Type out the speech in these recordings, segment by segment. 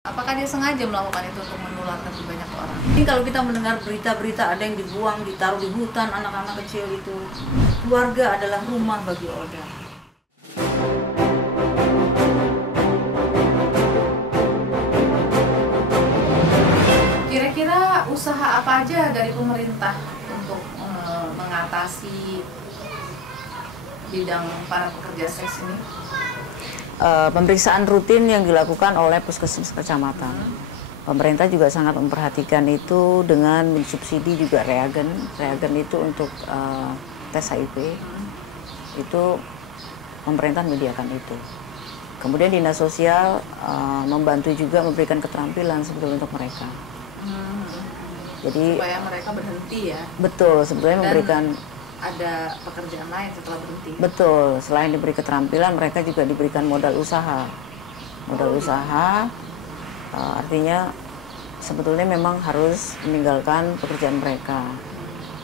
Apakah dia sengaja melakukan itu untuk menularkan ke banyak orang? Ini kalau kita mendengar berita-berita ada yang dibuang, ditaruh di hutan, anak-anak kecil itu. Keluarga adalah rumah bagi Oda. Kira-kira usaha apa aja dari pemerintah untuk mengatasi bidang para pekerja seks ini? Pemeriksaan rutin yang dilakukan oleh puskesmas kecamatan. Pemerintah juga sangat memperhatikan itu dengan mensubsidi juga reagen. Reagen itu untuk tes HIV. Itu pemerintah menyediakan itu. Kemudian dinas sosial membantu juga memberikan keterampilan sebetulnya untuk mereka. Jadi supaya mereka berhenti ya. Betul, sebetulnya memberikan ada pekerjaan lain setelah berhenti. Betul, selain diberi keterampilan, mereka juga diberikan modal usaha. Modal usaha artinya sebetulnya memang harus meninggalkan pekerjaan mereka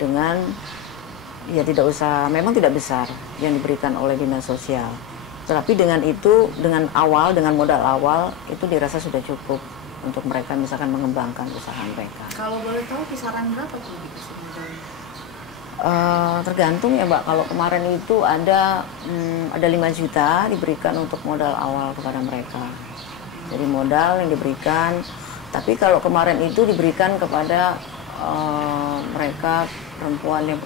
dengan ya tidak usah, memang tidak besar yang diberikan oleh dinas sosial. Tetapi dengan itu, dengan modal awal itu dirasa sudah cukup untuk mereka misalkan mengembangkan usaha mereka. Kalau boleh tahu kisaran berapa tuh gitu sih? Tergantung ya Mbak, kalau kemarin itu ada 5 juta diberikan untuk modal awal kepada mereka. Jadi modal yang diberikan, tapi kalau kemarin itu diberikan kepada mereka perempuan yang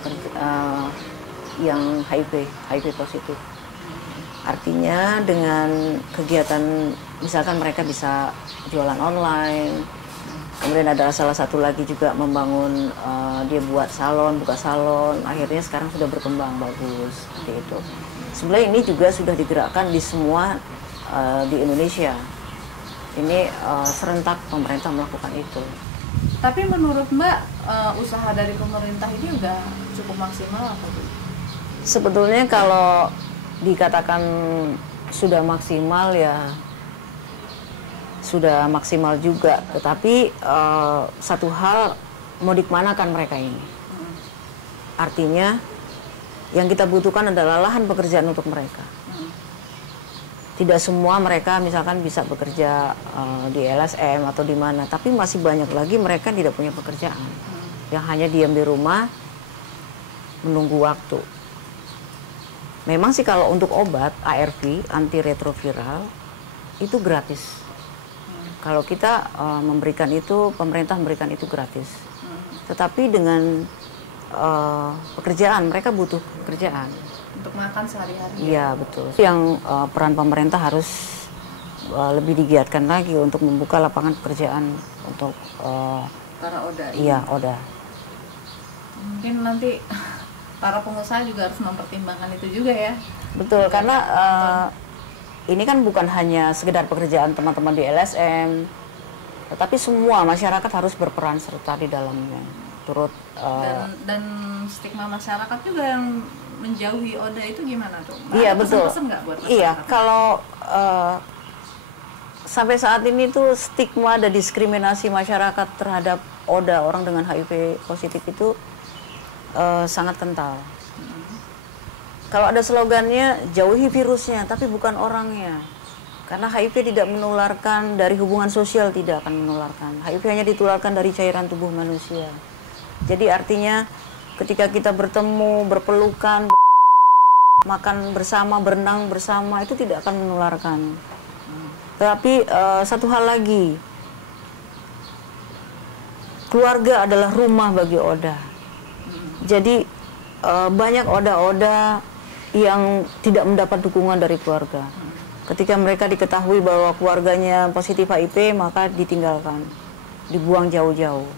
yang HIV positif. Artinya dengan kegiatan misalkan mereka bisa jualan online. Kemudian ada salah satu lagi juga membangun, dia buka salon, akhirnya sekarang sudah berkembang bagus seperti itu. Sebenarnya ini juga sudah digerakkan di semua di Indonesia. Ini serentak pemerintah melakukan itu. Tapi menurut Mbak, usaha dari pemerintah ini udah cukup maksimal apa Bu? Sebetulnya kalau dikatakan sudah maksimal ya sudah maksimal juga, tetapi satu hal, mau dikemanakan mereka ini? Artinya yang kita butuhkan adalah lahan pekerjaan untuk mereka. Tidak semua mereka misalkan bisa bekerja di LSM atau di mana, tapi masih banyak lagi mereka tidak punya pekerjaan, yang hanya diam di rumah menunggu waktu. Memang sih kalau untuk obat ARV, antiretroviral, itu gratis. Kalau kita memberikan itu, pemerintah memberikan itu gratis. Tetapi dengan pekerjaan, mereka butuh pekerjaan. Untuk makan sehari-hari. Iya, betul. Yang peran pemerintah harus lebih digiatkan lagi untuk membuka lapangan pekerjaan untuk para Oda. Iya, Oda. Mungkin nanti para pengusaha juga harus mempertimbangkan itu juga ya. Betul, karena ini kan bukan hanya sekedar pekerjaan teman-teman di LSM, tetapi semua masyarakat harus berperan serta di dalamnya. Turut dan stigma masyarakat juga yang menjauhi Oda itu gimana tuh? Iya, betul. Pesan-pesan nggak buat masyarakat? Iya, kalau sampai saat ini tuh stigma dan diskriminasi masyarakat terhadap Oda, orang dengan HIV positif itu sangat kental. Kalau ada slogannya, jauhi virusnya, tapi bukan orangnya. Karena HIV tidak menularkan dari hubungan sosial, tidak akan menularkan. HIV hanya ditularkan dari cairan tubuh manusia. Jadi artinya ketika kita bertemu, berpelukan, makan bersama, berenang bersama, itu tidak akan menularkan. Tetapi satu hal lagi, keluarga adalah rumah bagi Oda. Jadi banyak Oda-Oda yang tidak mendapat dukungan dari keluarga. Ketika mereka diketahui bahwa keluarganya positif HIV, maka ditinggalkan, dibuang jauh-jauh.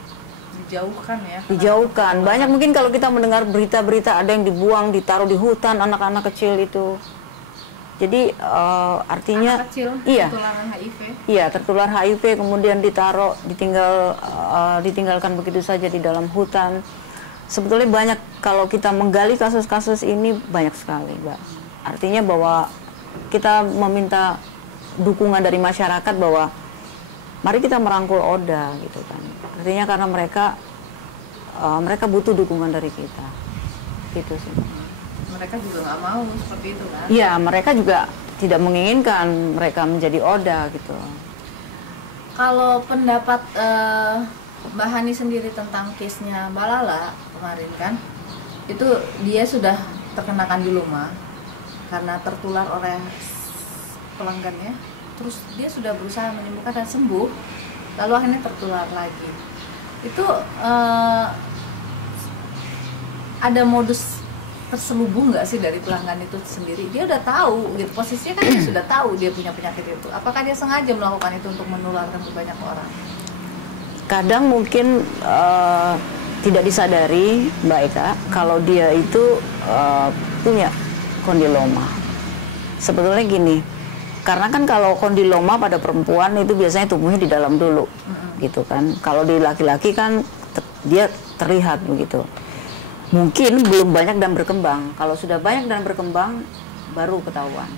Dijauhkan ya? Dijauhkan. Banyak mungkin kalau kita mendengar berita-berita ada yang dibuang, ditaruh di hutan, anak-anak kecil itu. Jadi artinya anak kecil, iya, tertular HIV. Iya, tertular HIV, kemudian ditinggalkan begitu saja di dalam hutan. Sebetulnya banyak, kalau kita menggali kasus-kasus ini banyak sekali, Mbak. Artinya bahwa kita meminta dukungan dari masyarakat bahwa mari kita merangkul Oda gitu kan. Artinya karena mereka butuh dukungan dari kita. Gitu sih. Mereka juga nggak mau seperti itu kan? Iya, mereka juga tidak menginginkan mereka menjadi Oda gitu. Kalau pendapat Mbak Hani sendiri tentang case-nya Mbak Lala kemarin kan, itu dia sudah terkena kandiloma karena tertular oleh pelanggannya, terus dia sudah berusaha menyembuhkan dan sembuh, lalu akhirnya tertular lagi. Itu ada modus terselubung nggak sih dari pelanggan itu sendiri? Dia udah tahu gitu, posisinya kan dia sudah tahu dia punya penyakit itu. Apakah dia sengaja melakukan itu untuk menularkan ke banyak orang? Kadang mungkin tidak disadari Mbak Eka kalau dia itu punya kondiloma. Sebetulnya gini, karena kan kalau kondiloma pada perempuan itu biasanya tumbuhnya di dalam dulu, gitu kan. Kalau di laki-laki kan dia terlihat begitu. Mungkin belum banyak dan berkembang. Kalau sudah banyak dan berkembang, baru ketahuan.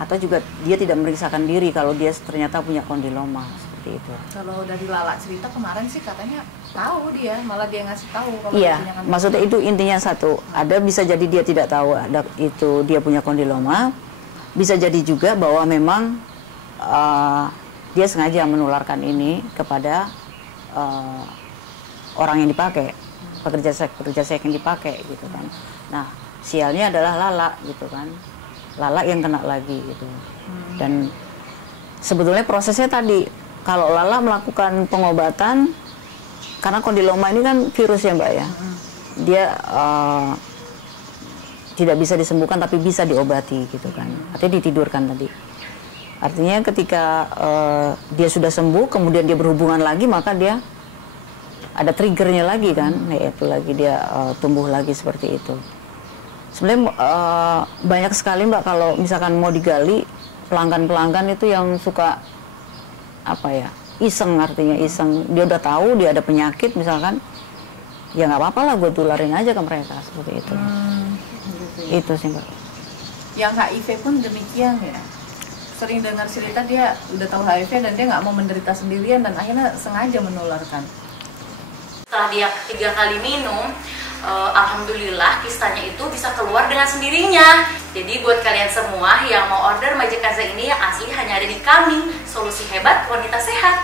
Atau juga dia tidak memeriksakan diri kalau dia ternyata punya kondiloma, seperti itu. Kalau dari Lala cerita kemarin sih katanya tahu dia, malah dia ngasih tahu kalau Iya, dia punya kondiloma. maksudnya itu intinya satu. Ada bisa jadi dia tidak tahu ada itu dia punya kondiloma. Bisa jadi juga bahwa memang dia sengaja menularkan ini kepada orang yang dipakai. pekerja seks yang dipakai gitu kan. Nah, sialnya adalah Lala gitu kan. Lala yang kena lagi gitu. Dan sebetulnya prosesnya tadi kalau Lala melakukan pengobatan karena kondiloma ini kan virus ya Mbak ya. Dia tidak bisa disembuhkan tapi bisa diobati gitu kan. Artinya ditidurkan tadi. Artinya ketika dia sudah sembuh kemudian dia berhubungan lagi maka dia ada triggernya lagi kan, yaitu lagi dia tumbuh lagi seperti itu. Sebenarnya banyak sekali Mbak kalau misalkan mau digali pelanggan-pelanggan itu yang suka apa ya, iseng, artinya iseng. Dia udah tahu dia ada penyakit misalkan, ya nggak apa-apa lah gue tularin aja ke mereka seperti itu. Gitu. Itu sih Mbak. Yang HIV pun demikian ya. Sering dengar cerita dia udah tahu HIV dan dia nggak mau menderita sendirian dan akhirnya sengaja menularkan. Setelah dia 3 kali minum, alhamdulillah kistanya itu bisa keluar dengan sendirinya. Jadi buat kalian semua yang mau order Majekaza ini yang asli hanya ada di kami, solusi hebat wanita sehat.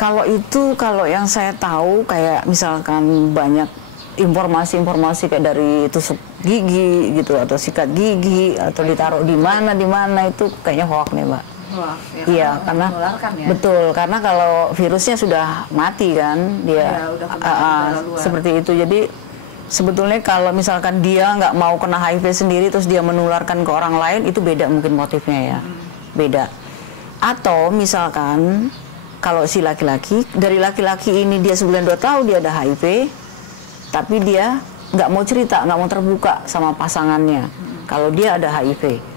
Kalau yang saya tahu kayak misalkan banyak informasi-informasi kayak dari tusuk gigi gitu atau sikat gigi atau ditaruh di mana itu kayaknya hoax nih Mbak. Wah, ya, iya, karena ya? Betul, karena kalau virusnya sudah mati kan, dia seperti itu. Jadi sebetulnya kalau misalkan dia nggak mau kena HIV sendiri, terus dia menularkan ke orang lain, itu beda mungkin motifnya ya, beda. Atau misalkan kalau si laki-laki, dari laki-laki ini dia sebulan 2 tahun dia ada HIV, tapi dia nggak mau cerita, nggak mau terbuka sama pasangannya, kalau dia ada HIV.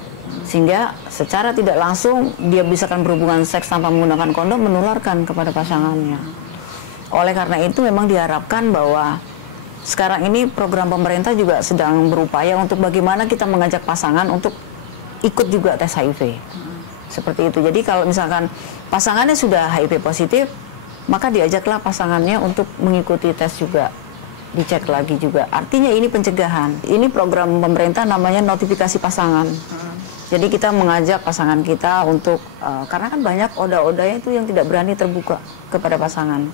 Sehingga secara tidak langsung dia bisa kan berhubungan seks tanpa menggunakan kondom menularkan kepada pasangannya. Oleh karena itu memang diharapkan bahwa sekarang ini program pemerintah juga sedang berupaya untuk bagaimana kita mengajak pasangan untuk ikut juga tes HIV. Seperti itu. Jadi kalau misalkan pasangannya sudah HIV positif, maka diajaklah pasangannya untuk mengikuti tes juga. Dicek lagi juga. Artinya ini pencegahan. Ini program pemerintah namanya notifikasi pasangan. Jadi kita mengajak pasangan kita untuk, karena kan banyak oda-odanya itu yang tidak berani terbuka kepada pasangan.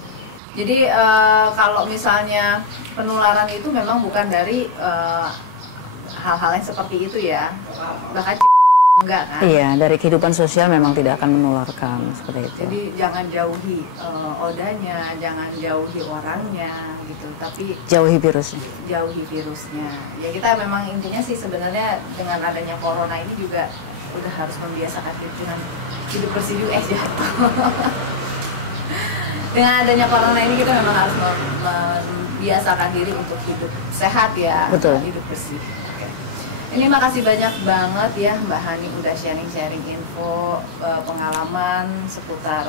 Jadi kalau misalnya penularan itu memang bukan dari hal-hal yang seperti itu ya, bahkan enggak kan? Iya, dari kehidupan sosial memang tidak akan menularkan seperti itu. Jadi jangan jauhi odanya, jangan jauhi orangnya gitu, tapi jauhi virusnya. Jauhi virusnya. Ya kita memang intinya sih sebenarnya dengan adanya corona ini juga udah harus membiasakan diri dengan hidup bersih jatuh. Dengan adanya corona ini kita memang harus membiasakan diri untuk hidup sehat ya, betul. Hidup bersih. Ini makasih banyak banget ya Mbak Hani udah sharing-sharing info, pengalaman seputar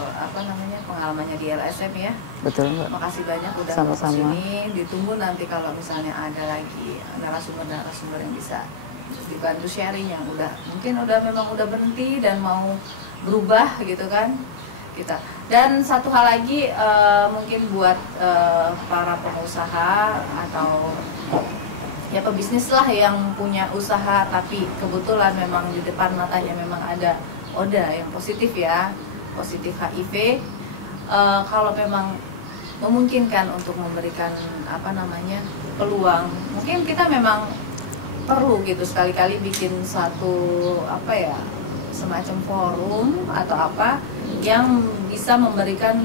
pengalamannya di LSM ya. Betul Mbak. Makasih banyak udah sama-sama. Kesini. Ditunggu nanti kalau misalnya ada lagi narasumber-narasumber yang bisa dibantu sharing yang mungkin memang udah berhenti dan mau berubah gitu kan kita. Dan satu hal lagi mungkin buat para pengusaha atau ya pebisnis lah yang punya usaha tapi kebetulan memang di depan matanya memang ada Oda yang positif ya, positif HIV. Kalau memang memungkinkan untuk memberikan peluang, mungkin kita memang perlu gitu sekali-kali bikin satu semacam forum atau apa yang bisa memberikan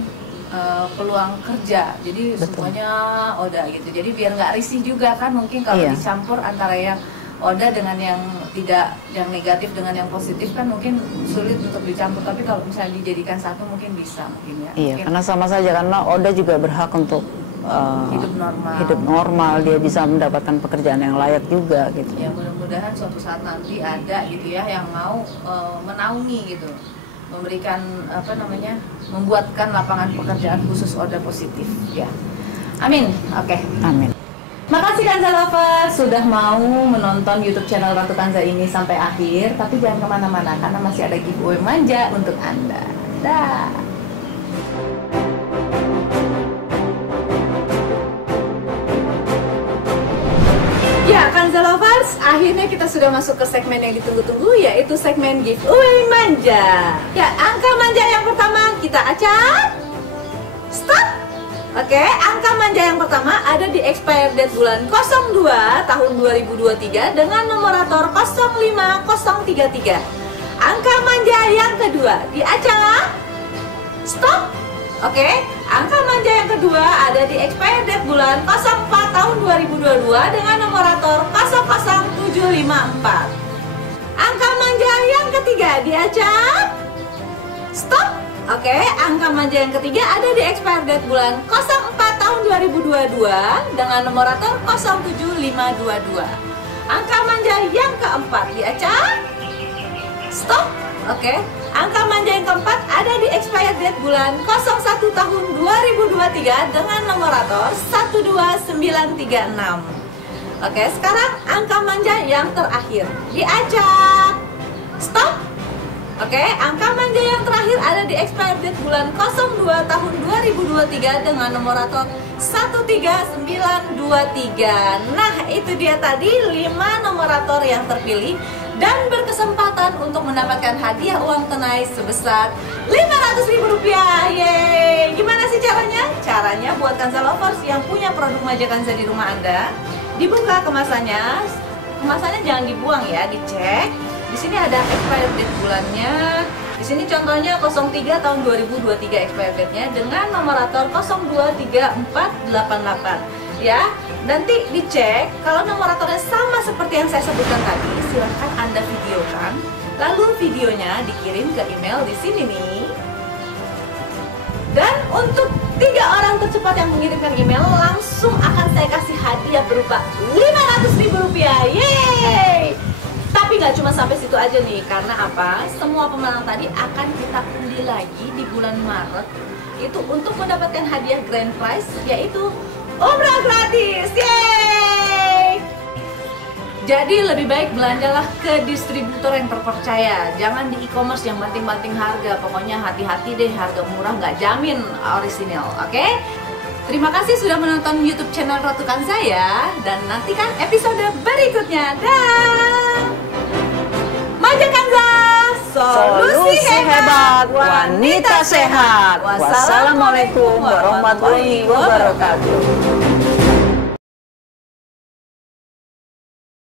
peluang kerja. Jadi semuanya Oda gitu. Jadi biar nggak risih juga kan, mungkin kalau dicampur antara yang Oda dengan yang tidak, yang negatif dengan yang positif kan mungkin sulit untuk dicampur. Tapi kalau misalnya dijadikan satu mungkin bisa mungkin ya. Iya, mungkin karena sama saja, karena Oda juga berhak untuk hidup normal, dia bisa mendapatkan pekerjaan yang layak juga gitu. Ya mudah-mudahan suatu saat nanti ada gitu ya yang mau menaungi gitu, memberikan membuatkan lapangan pekerjaan khusus Oda positif ya. Amin. Oke. Amin. Makasih Kanza Lovers sudah mau menonton YouTube channel Ratu Kanza ini sampai akhir. Tapi jangan kemana-mana karena masih ada giveaway manja untuk Anda. Dah. Ya Kanza Lovers, akhirnya kita sudah masuk ke segmen yang ditunggu-tunggu, yaitu segmen giveaway manja. Ya, angka manja yang pertama kita acak. Stop. Oke, angka manja yang pertama ada di expired date bulan 02 tahun 2023 dengan numerator 05033. Angka manja yang kedua diacak. Stop. Oke, angka manja yang kedua ada di expired date bulan 04 tahun 2022 dengan numerator 00754. Angka manja yang ketiga diacak. Stop. Oke, angka manja yang ketiga ada di expired date bulan 04 tahun 2022 dengan numerator 07522. Angka manja yang keempat diacak. Stop. Oke, angka manja yang keempat ada di expired date bulan 01 tahun 2023 dengan numerator 12936. Oke, sekarang angka manja yang terakhir diacak. Stop. Oke, angka manja yang terakhir ada di expired date bulan 02 tahun 2023 dengan numerator 13923. Nah, itu dia tadi 5 numerator yang terpilih dan berkesempatan untuk mendapatkan hadiah uang tunai sebesar Rp500.000. Yeay! Gimana sih caranya? Caranya buat Kanza Lovers yang punya produk Maja Kanza di rumah Anda, dibuka kemasannya. Kemasannya jangan dibuang ya, dicek. Di sini ada expired date bulannya. Di sini contohnya 03 tahun 2023 expired date-nya dengan numerator 023488 ya. Nanti dicek kalau numeratornya sama seperti yang saya sebutkan tadi, silahkan Anda videokan. Lalu videonya dikirim ke email di sini nih. Dan untuk 3 orang tercepat yang mengirimkan email langsung akan saya kasih hadiah berupa Rp500.000. Yeay! Tapi nggak cuma sampai situ aja nih, karena apa? Semua pemenang tadi akan kita undi lagi di bulan Maret itu untuk mendapatkan hadiah grand prize, yaitu umrah gratis. Yeay! Jadi lebih baik belanjalah ke distributor yang terpercaya, jangan di e-commerce yang banting-banting harga. Pokoknya hati-hati deh, harga murah nggak jamin orisinil. Oke? Terima kasih sudah menonton YouTube channel Ratu Kanza ya, dan nantikan episode berikutnya. Dah. Maja Kanza, solusi hebat wanita sehat. Wassalamualaikum warahmatullahi wabarakatuh.